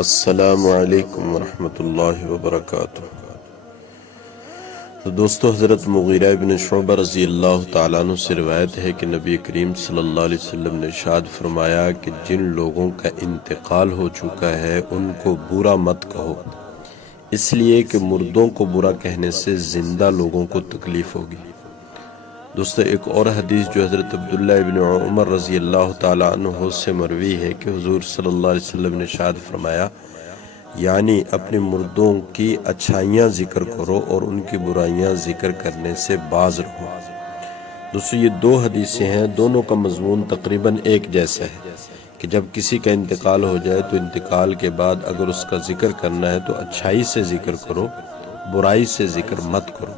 السلام علیکم ورحمۃ اللہ وبرکاتہ۔ تو دوستو، حضرت مغیرہ بن شعبہ رضی اللہ تعالیٰ عنہ سے روایت ہے کہ نبی کریم صلی اللہ علیہ وسلم نے ارشاد فرمایا کہ جن لوگوں کا انتقال ہو چکا ہے ان کو برا مت کہو، اس لیے کہ مردوں کو برا کہنے سے زندہ لوگوں کو تکلیف ہوگی۔ دوستو، ایک اور حدیث جو حضرت عبداللہ ابن عمر رضی اللہ تعالیٰ عنہ سے مروی ہے کہ حضور صلی اللہ علیہ وسلم نے ارشاد فرمایا، یعنی اپنے مردوں کی اچھائیاں ذکر کرو اور ان کی برائیاں ذکر کرنے سے باز رہو۔ دوستو، یہ دو حدیثیں ہیں، دونوں کا مضمون تقریباً ایک جیسا ہے کہ جب کسی کا انتقال ہو جائے تو انتقال کے بعد اگر اس کا ذکر کرنا ہے تو اچھائی سے ذکر کرو، برائی سے ذکر مت کرو،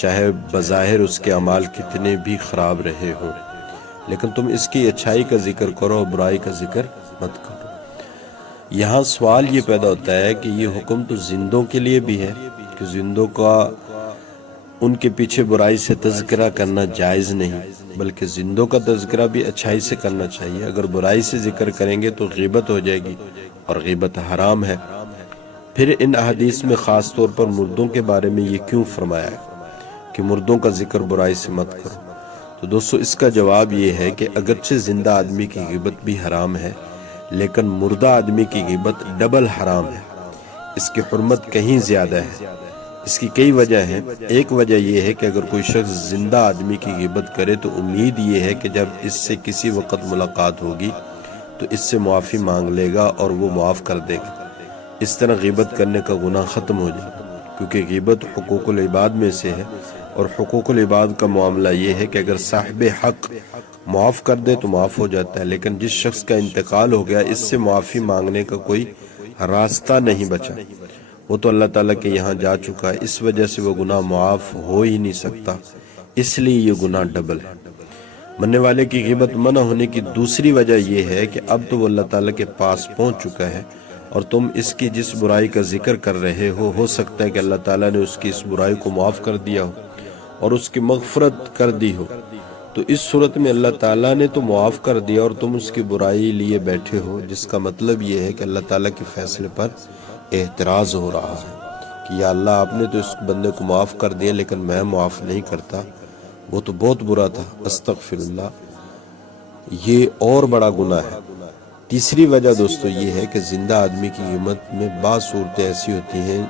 چاہے بظاہر اس کے اعمال کتنے بھی خراب رہے ہوں، لیکن تم اس کی اچھائی کا ذکر کرو اور برائی کا ذکر مت کرو۔ یہاں سوال یہ پیدا ہوتا ہے کہ یہ حکم تو زندوں کے لیے بھی ہے کہ زندوں کا ان کے پیچھے برائی سے تذکرہ کرنا جائز نہیں، بلکہ زندوں کا تذکرہ بھی اچھائی سے کرنا چاہیے۔ اگر برائی سے ذکر کریں گے تو غیبت ہو جائے گی اور غیبت حرام ہے۔ پھر ان احادیث میں خاص طور پر مردوں کے بارے میں یہ کیوں فرمایا ہے کہ مردوں کا ذکر برائی سے مت کرو؟ تو دوستو، اس کا جواب یہ ہے کہ اگرچہ زندہ آدمی کی غیبت بھی حرام ہے، لیکن مردہ آدمی کی غیبت ڈبل حرام ہے۔ اس کی حرمت کہیں زیادہ ہے۔ اس کی کئی وجہ ہیں۔ ایک وجہ یہ ہے کہ اگر کوئی شخص زندہ آدمی کی غیبت کرے تو امید یہ ہے کہ جب اس سے کسی وقت ملاقات ہوگی تو اس سے معافی مانگ لے گا اور وہ معاف کر دے گا۔ اس طرح غیبت کرنے کا گناہ ختم ہو جائے گا، کیونکہ غیبت حقوق العباد میں سے ہے، اور حقوق العباد کا معاملہ یہ ہے کہ اگر صاحب حق معاف کر دے تو معاف ہو جاتا ہے، لیکن جس شخص کا انتقال ہو گیا اس سے معافی مانگنے کا کوئی راستہ نہیں بچا، وہ تو اللہ تعالیٰ کے یہاں جا چکا ہے، اس وجہ سے وہ گناہ معاف ہو ہی نہیں سکتا، اس لیے یہ گناہ ڈبل ہے۔ مرنے والے کی غیبت منع ہونے کی دوسری وجہ یہ ہے کہ اب تو وہ اللہ تعالیٰ کے پاس پہنچ چکا ہے، اور تم اس کی جس برائی کا ذکر کر رہے ہو سکتا ہے کہ اللہ تعالیٰ نے اس کی اس برائی کو معاف کر دیا ہو اور اس کی مغفرت کر دی ہو۔ تو اس صورت میں اللہ تعالیٰ نے تو معاف کر دیا اور تم اس کی برائی لیے بیٹھے ہو، جس کا مطلب یہ ہے کہ اللہ تعالیٰ کے فیصلے پر اعتراض ہو رہا ہے کہ یا اللہ، آپ نے تو اس بندے کو معاف کر دیا لیکن میں معاف نہیں کرتا، وہ تو بہت برا تھا، استغفر اللہ۔ یہ اور بڑا گناہ ہے۔ تیسری وجہ دوستو یہ ہے کہ زندہ آدمی کی غیبت میں بعض صورتیں ایسی ہوتی ہیں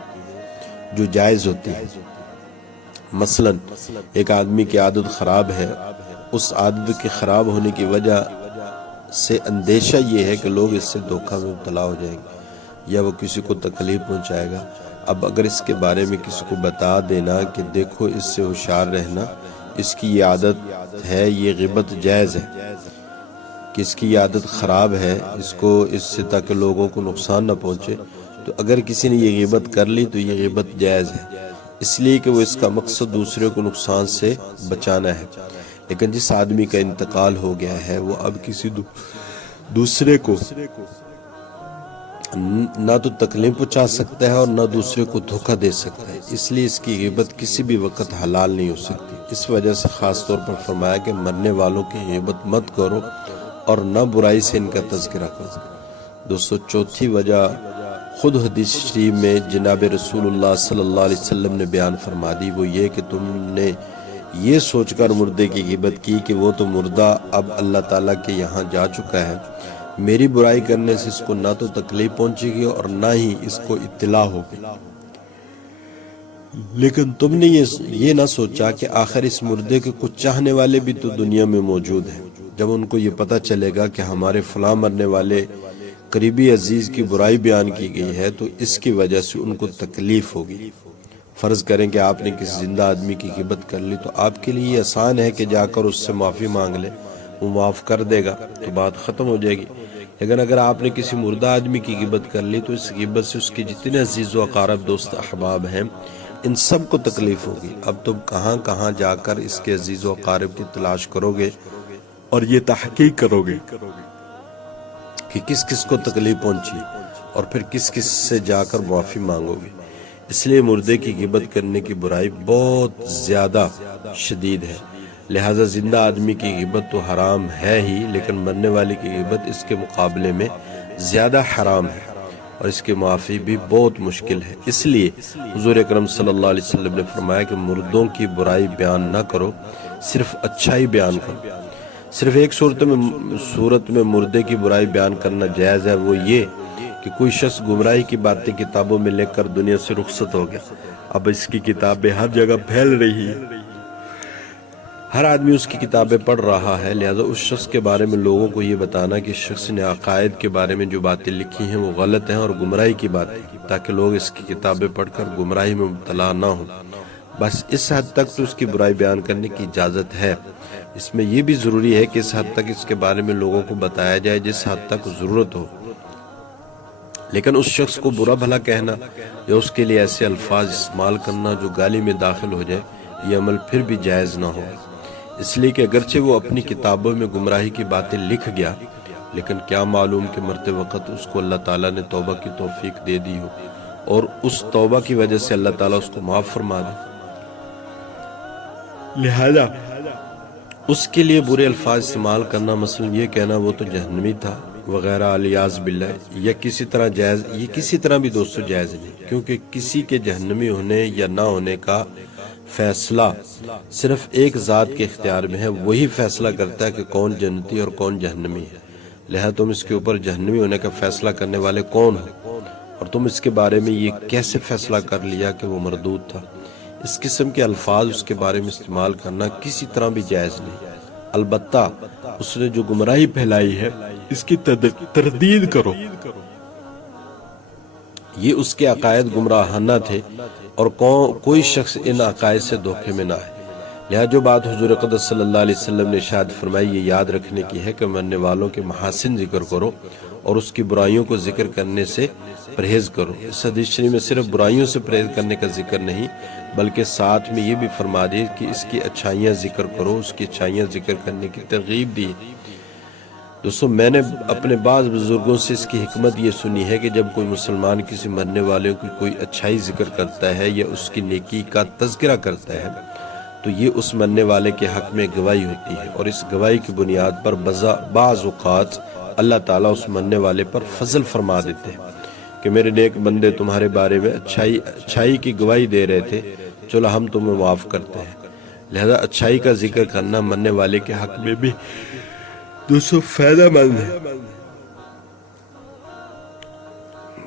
جو جائز ہوتی ہیں۔ مثلا ایک آدمی کی عادت خراب ہے، اس عادت کے خراب ہونے کی وجہ سے اندیشہ یہ ہے کہ لوگ اس سے دھوکہ میں مبتلا ہو جائیں گے یا وہ کسی کو تکلیف پہنچائے گا۔ اب اگر اس کے بارے میں کسی کو بتا دینا کہ دیکھو اس سے ہوشیار رہنا، اس کی یہ عادت ہے، یہ غیبت جائز ہے کہ اس کی یہ عادت خراب ہے، اس سے تاکہ لوگوں کو نقصان نہ پہنچے، تو اگر کسی نے یہ غیبت کر لی تو یہ غیبت جائز ہے، اس لیے کہ وہ اس کا مقصد دوسرے کو نقصان سے بچانا ہے۔ لیکن جس آدمی کا انتقال ہو گیا ہے وہ اب کسی دوسرے کو نہ تو تکلیف پہنچا سکتا ہے اور نہ دوسرے کو دھوکہ دے سکتا ہے، اس لیے اس کی غیبت کسی بھی وقت حلال نہیں ہو سکتی۔ اس وجہ سے خاص طور پر فرمایا کہ مرنے والوں کی غیبت مت کرو اور نہ برائی سے ان کا تذکرہ کرو۔ دوستو، چوتھی وجہ خود حدیث شریف میں جناب رسول اللہ صلی اللہ علیہ وسلم نے بیان فرما دی، وہ یہ کہ تم نے یہ سوچ کر مردے کی غیبت کی کہ وہ تو مردہ اب اللہ تعالیٰ کے یہاں جا چکا ہے، میری برائی کرنے سے اس کو نہ تو تکلیف پہنچے گی اور نہ ہی اس کو اطلاع ہوگی، لیکن تم نے یہ نہ سوچا کہ آخر اس مردے کے کچھ چاہنے والے بھی تو دنیا میں موجود ہیں۔ جب ان کو یہ پتہ چلے گا کہ ہمارے فلاں مرنے والے قریبی عزیز کی برائی بیان کی گئی ہے تو اس کی وجہ سے ان کو تکلیف ہوگی۔ فرض کریں کہ آپ نے کسی زندہ آدمی کی غیبت کر لی تو آپ کے لیے یہ آسان ہے کہ جا کر اس سے معافی مانگ لے، وہ معاف کر دے گا تو بات ختم ہو جائے گی۔ لیکن اگر آپ نے کسی مردہ آدمی کی غیبت کر لی تو اس غیبت سے اس کے جتنے عزیز و اقارب دوست احباب ہیں ان سب کو تکلیف ہوگی۔ اب تم کہاں کہاں جا کر اس کے عزیز و اقارب کی تلاش کرو گے اور یہ تحقیق کرو گے کہ کس کس کو تکلیف پہنچی اور پھر کس کس سے جا کر معافی مانگو گے۔ اس لیے مردے کی غیبت کرنے کی برائی بہت زیادہ شدید ہے، لہٰذا زندہ آدمی کی غیبت تو حرام ہے ہی، لیکن مرنے والے کی غیبت اس کے مقابلے میں زیادہ حرام ہے۔ اور اس کی معافی بھی بہت مشکل ہے۔ اس لیے حضور اکرم صلی اللہ علیہ وسلم نے فرمایا کہ مردوں کی برائی بیان نہ کرو، صرف اچھائی بیان کرو۔ صرف ایک صورت میں مردے کی برائی بیان کرنا جائز ہے، وہ یہ کہ کوئی شخص گمراہی کی باتیں کتابوں میں لکھ کر دنیا سے رخصت ہو گیا، اب اس کی کتابیں ہر جگہ پھیل رہی ہیں، ہر آدمی اس کی کتابیں پڑھ رہا ہے، لہذا اس شخص کے بارے میں لوگوں کو یہ بتانا کہ شخص نے عقائد کے بارے میں جو باتیں لکھی ہیں وہ غلط ہیں اور گمراہی کی باتیں، تاکہ لوگ اس کی کتابیں پڑھ کر گمراہی میں مبتلا نہ ہوں۔ بس اس حد تک تو اس کی برائی بیان کرنے کی اجازت ہے۔ اس میں یہ بھی ضروری ہے کہ اس حد تک اس کے بارے میں لوگوں کو بتایا جائے جس حد تک ضرورت ہو، لیکن اس شخص کو برا بھلا کہنا یا اس کے لیے ایسے الفاظ استعمال کرنا جو گالی میں داخل ہو جائے، یہ عمل پھر بھی جائز نہ ہو، اس لیے کہ اگرچہ وہ اپنی کتابوں میں گمراہی کی باتیں لکھ گیا، لیکن کیا معلوم کہ مرتے وقت اس کو اللہ تعالیٰ نے توبہ کی توفیق دے دی ہو اور اس توبہ کی وجہ سے اللہ تعالیٰ اس کو معاف فرما دے، لہذا اس کے لیے برے الفاظ استعمال کرنا، مثلا یہ کہنا وہ تو جہنمی تھا وغیرہ الیاذ باللہ، یا کسی طرح جائز، یہ کسی طرح بھی دوستو جائز نہیں، کیونکہ کسی کے جہنمی ہونے یا نہ ہونے کا فیصلہ صرف ایک ذات کے اختیار میں ہے، وہی فیصلہ کرتا ہے کہ کون جنتی اور کون جہنمی ہے، لہذا تم اس کے اوپر جہنمی ہونے کا فیصلہ کرنے والے کون ہو، اور تم اس کے بارے میں یہ کیسے فیصلہ کر لیا کہ وہ مردود تھا۔ اس قسم کے الفاظ اس کے بارے میں استعمال کرنا کسی طرح بھی جائز نہیں، البتہ اس نے جو گمراہی پھیلائی ہے اس کی تردید کرو، یہ اس کے عقائد گمراہانہ تھے اور کوئی شخص ان عقائد سے دھوکے میں نہ آئے، لہذا جو بات حضور اقدس صلی اللہ علیہ وسلم نے ارشاد فرمائی یہ یاد رکھنے کی ہے کہ مرنے والوں کے محاسن ذکر کرو اور اس کی برائیوں کو ذکر کرنے سے پرہیز کرو۔ اس حدیث شریف میں صرف برائیوں سے پرہیز کرنے کا ذکر نہیں بلکہ ساتھ میں یہ بھی فرما دی کہ اس کی اچھائیاں ذکر کرو، اس کی اچھائیاں ذکر کرنے کی ترغیب دی۔ دوستو میں نے اپنے بعض بزرگوں سے اس کی حکمت یہ سنی ہے کہ جب کوئی مسلمان کسی مرنے والے کی کوئی اچھائی ذکر کرتا ہے یا اس کی نیکی کا تذکرہ کرتا ہے تو یہ اس مرنے والے کے حق میں گواہی ہوتی ہے، اور اس گواہی کی بنیاد پر بعض اوقات اللہ تعالیٰ اس مرنے والے پر فضل فرما دیتے ہیں کہ میرے نیک بندے تمہارے بارے میں اچھائی کی گواہی دے رہے تھے، چلو ہم تمہیں معاف کرتے ہیں۔ لہذا اچھائی کا ذکر کرنا مرنے والے کے حق میں بھی دوستو فائدہ مند ہے،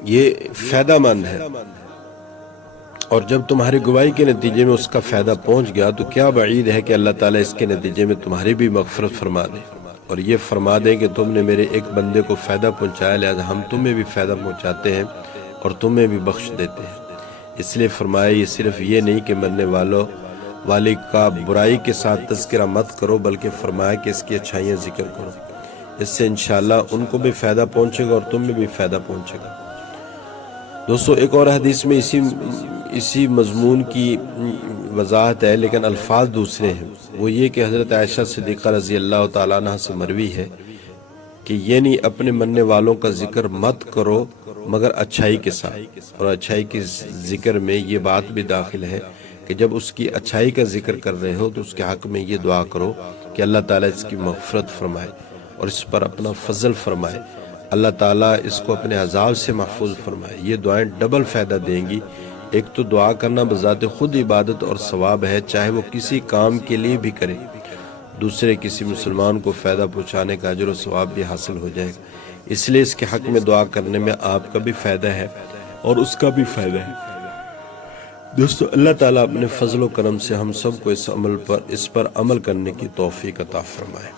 یہ فائدہ مند ہے، اور جب تمہاری گواہی کے نتیجے میں اس کا فائدہ پہنچ گیا تو کیا بعید ہے کہ اللہ تعالیٰ اس کے نتیجے میں تمہاری بھی مغفرت فرما دے اور یہ فرما دے کہ تم نے میرے ایک بندے کو فائدہ پہنچایا، لہذا ہم تمہیں بھی فائدہ پہنچاتے ہیں اور تمہیں بھی بخش دیتے ہیں۔ اس لیے فرمایا یہ صرف یہ نہیں کہ مرنے والے کا برائی کے ساتھ تذکرہ مت کرو، بلکہ فرمایا کہ اس کی اچھائیاں ذکر کرو، اس سے انشاءاللہ ان کو بھی فائدہ پہنچے گا اور تمہیں بھی فائدہ پہنچے گا۔ دوستو ایک اور حدیث میں اسی مضمون کی وضاحت ہے لیکن الفاظ دوسرے ہیں، وہ یہ کہ حضرت عائشہ صدیقہ رضی اللہ تعالیٰ عنہ سے مروی ہے کہ یعنی اپنے مرنے والوں کا ذکر مت کرو مگر اچھائی کے ساتھ، اور اچھائی کے ذکر میں یہ بات بھی داخل ہے کہ جب اس کی اچھائی کا ذکر کر رہے ہو تو اس کے حق میں یہ دعا کرو کہ اللہ تعالیٰ اس کی مغفرت فرمائے اور اس پر اپنا فضل فرمائے، اللہ تعالیٰ اس کو اپنے عذاب سے محفوظ فرمائے۔ یہ دعائیں ڈبل فائدہ دیں گی، ایک تو دعا کرنا بذات خود عبادت اور ثواب ہے چاہے وہ کسی کام کے لیے بھی کرے، دوسرے کسی مسلمان کو فائدہ پہنچانے کا اجر و ثواب بھی حاصل ہو جائے گا، اس لیے اس کے حق میں دعا کرنے میں آپ کا بھی فائدہ ہے اور اس کا بھی فائدہ ہے۔ دوستو اللہ تعالیٰ اپنے فضل و کرم سے ہم سب کو اس پر عمل کرنے کی توفیق عطا فرمائے۔